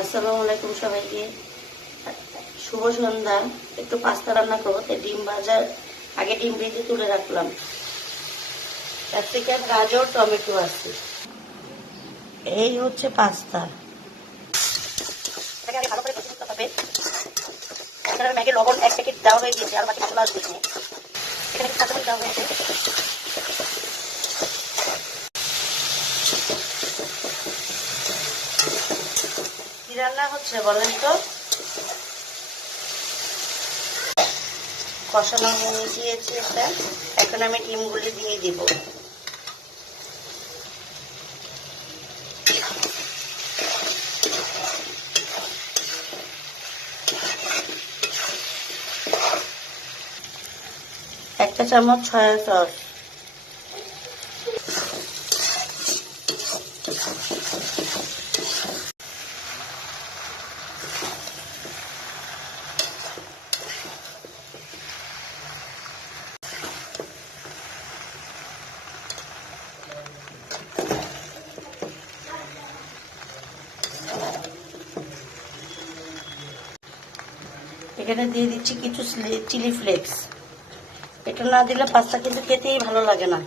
আসসালামু আলাইকুম সবাইকে। শুভ সন্ধ্যা। একটু পাস্তা রান্না করবো, তাই ডিম ভাজার আগে ডিম ভেজে তুলে রাখলাম। ক্যাপসিকাম, গাজর, টমেটো আছে। এই হচ্ছে পাস্তা। এটাকে আগে ভালো করে কষে নিতে হবে। এখানে ম্যাগি লবণ 1 প্যাকেট দেওয়া হয়ে গেছে, আর বাকি মশলা আছে এখানে। এখানে কাঁচামরিচ দেওয়া হয়েছে। কি রান্না হচ্ছে বলেন তো? কষানো হয়ে গিয়েছে এটা। এখন আমি ডিমগুলি দিয়ে দিব। একটা চামচ সয়া সস, এখানে দিয়ে দিচ্ছি কিছু চিলি ফ্লেক্স। এটা না দিলে পাস্তা কিন্তু খেতেই ভালো লাগে না।